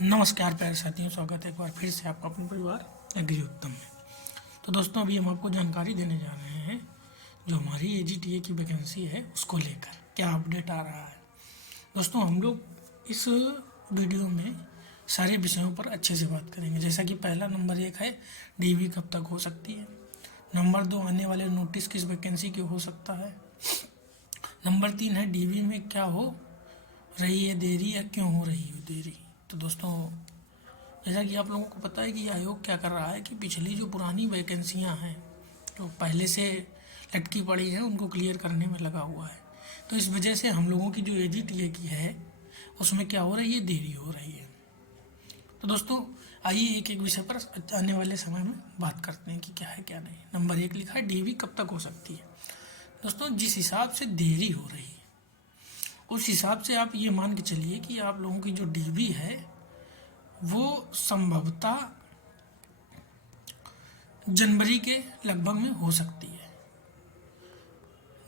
नमस्कार प्यारे साथियों, स्वागत है एक बार फिर से आपका अपने परिवार एग्री उत्तम में। तो दोस्तों, अभी हम आपको जानकारी देने जा रहे हैं जो हमारी एजीटीए की वैकेंसी है उसको लेकर क्या अपडेट आ रहा है। दोस्तों, हम लोग इस वीडियो में सारे विषयों पर अच्छे से बात करेंगे। जैसा कि पहला नंबर 1 है डीवी कब तक हो सकती है। नंबर 2 आने वाले नोटिस किस वैकेंसी की हो सकता है। नंबर 3 है डीवी में क्या हो रही है देरी या क्यों हो रही है देरी। तो दोस्तों, जैसा कि आप लोगों को पता है कि आयोग क्या कर रहा है कि पिछली जो पुरानी वैकेंसियां हैं जो पहले से लटकी पड़ी हैं उनको क्लियर करने में लगा हुआ है। तो इस वजह से हम लोगों की जो एजीटीए की है उसमें क्या हो रही है, देरी हो रही है। तो दोस्तों, आइए एक एक विषय पर आने वाले समय में बात करते हैं कि क्या है क्या नहीं। नंबर 1 लिखा है डीवी कब तक हो सकती है। दोस्तों, जिस हिसाब से देरी हो रही है उस हिसाब से आप ये मान के चलिए कि आप लोगों की जो डीवी है वो संभवतः जनवरी के लगभग में हो सकती है।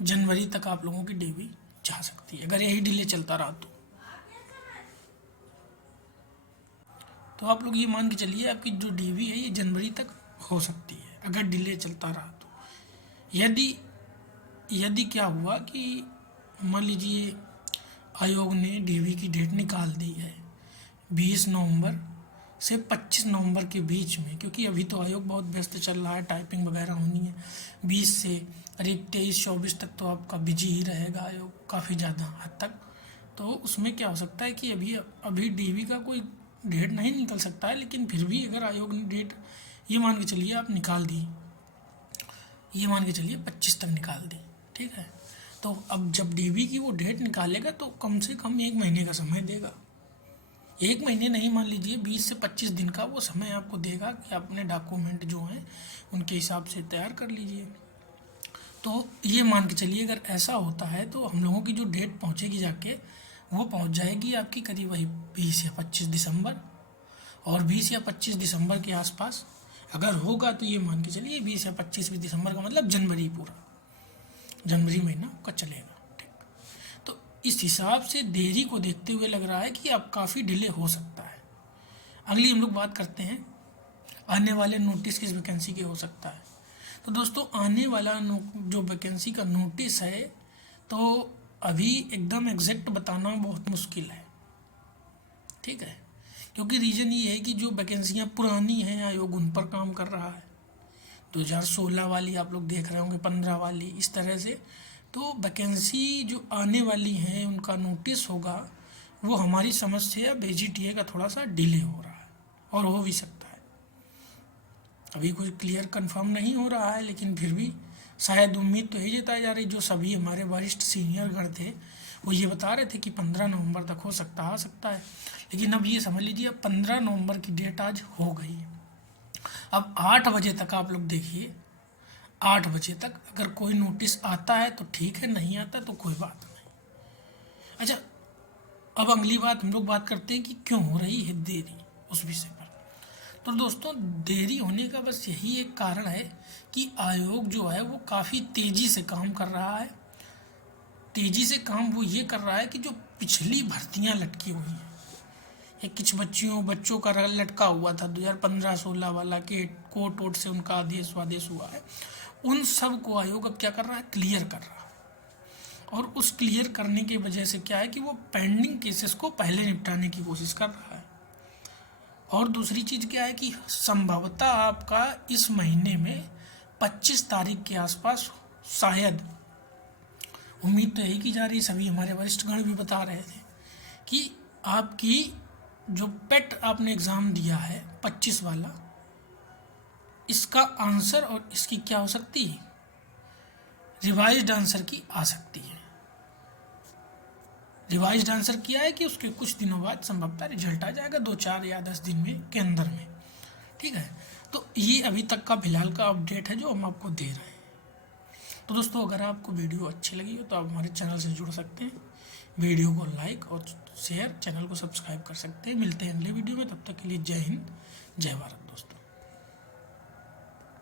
जनवरी तक आप लोगों की डीवी जा सकती है अगर यही डिले चलता रहा तो आप लोग ये मान के चलिए आपकी जो डीवी है ये जनवरी तक हो सकती है अगर डिले चलता रहा तो। यदि क्या हुआ कि मान लीजिए आयोग ने डीवी की डेट निकाल दी है 20 नवंबर से 25 नवंबर के बीच में, क्योंकि अभी तो आयोग बहुत व्यस्त चल रहा है, टाइपिंग वगैरह होनी है। 20 से करीब 23-24 तक तो आपका बिजी ही रहेगा आयोग काफ़ी ज़्यादा हद तक। तो उसमें क्या हो सकता है कि अभी डीवी का कोई डेट नहीं निकल सकता है, लेकिन फिर भी अगर आयोग ने डेट ये मान के चलिए आप निकाल दी, ये मान के चलिए 25 तक निकाल दी, ठीक है। तो अब जब डीवी की वो डेट निकालेगा तो कम से कम 1 महीने का समय देगा। 1 महीने नहीं, मान लीजिए 20 से 25 दिन का वो समय आपको देगा कि आप अपने डॉक्यूमेंट जो हैं उनके हिसाब से तैयार कर लीजिए। तो ये मान के चलिए अगर ऐसा होता है तो हम लोगों की जो डेट पहुंचेगी जाके वो पहुंच जाएगी आपकी करीब वही 20 या 25 दिसंबर। और 20 या 25 दिसंबर के आसपास अगर होगा तो ये मान के चलिए 20 या 25 दिसंबर का मतलब जनवरी, पूरा जनवरी महीना का चलेगा, ठीक। तो इस हिसाब से देरी को देखते हुए लग रहा है कि अब काफ़ी डिले हो सकता है। अगली हम लोग बात करते हैं आने वाले नोटिस किस वैकेंसी के हो सकता है। तो दोस्तों, आने वाला जो वैकेंसी का नोटिस है तो अभी एकदम एग्जैक्ट बताना बहुत मुश्किल है, ठीक है। क्योंकि रीज़न ये है कि जो वैकेंसियाँ पुरानी हैं आयोग उन पर काम कर रहा है। 2016 वाली आप लोग देख रहे होंगे, 15 वाली, इस तरह से। तो वैकेंसी जो आने वाली हैं उनका नोटिस होगा वो हमारी समझ से अब एजीटीए का थोड़ा सा डिले हो रहा है और हो भी सकता है। अभी कोई क्लियर कंफर्म नहीं हो रहा है, लेकिन फिर भी शायद उम्मीद तो यही जताई जा रही। जो सभी हमारे वरिष्ठ सीनियर गण थे वो ये बता रहे थे कि 15 नवंबर तक हो सकता है। लेकिन अब ये समझ लीजिए अब 15 नवंबर की डेट आज हो गई है। अब 8 बजे तक आप लोग देखिए, 8 बजे तक अगर कोई नोटिस आता है तो ठीक है, नहीं आता तो कोई बात नहीं। अच्छा, अब अगली बात हम लोग बात करते हैं कि क्यों हो रही है देरी उस विषय पर। तो दोस्तों, देरी होने का बस यही एक कारण है कि आयोग जो है वो काफ़ी तेज़ी से काम कर रहा है। तेज़ी से काम वो ये कर रहा है कि जो पिछली भर्तियां लटकी हुई हैं, ये कुछ बच्चों का लटका हुआ था 2015-16 वाला के कोर्ट वोट से उनका आदेश वादेश हुआ है, उन सब को आयोग अब क्या कर रहा है, क्लियर कर रहा है। और उस क्लियर करने की वजह से क्या है कि वो पेंडिंग केसेस को पहले निपटाने की कोशिश कर रहा है। और दूसरी चीज़ क्या है कि संभवतः आपका इस महीने में 25 तारीख के आसपास, शायद उम्मीद तो यही की जा रही, सभी हमारे वरिष्ठगण भी बता रहे थे कि आपकी जो पेट आपने एग्ज़ाम दिया है 25 वाला, इसका आंसर और इसकी क्या हो सकती है, रिवाइज्ड आंसर की आ सकती है। रिवाइज्ड आंसर किया है कि उसके कुछ दिनों बाद संभवतः रिजल्ट आ जाएगा, 2-4 या 10 दिन में के अंदर में, ठीक है। तो ये अभी तक का फिलहाल का अपडेट है जो हम आपको दे रहे हैं। तो दोस्तों, अगर आपको वीडियो अच्छी लगी हो तो आप हमारे चैनल से जुड़ सकते हैं, वीडियो को लाइक और शेयर, चैनल को सब्सक्राइब कर सकते हैं। मिलते हैं अगले वीडियो में, तब तक के लिए जय हिंद, जय भारत दोस्तों।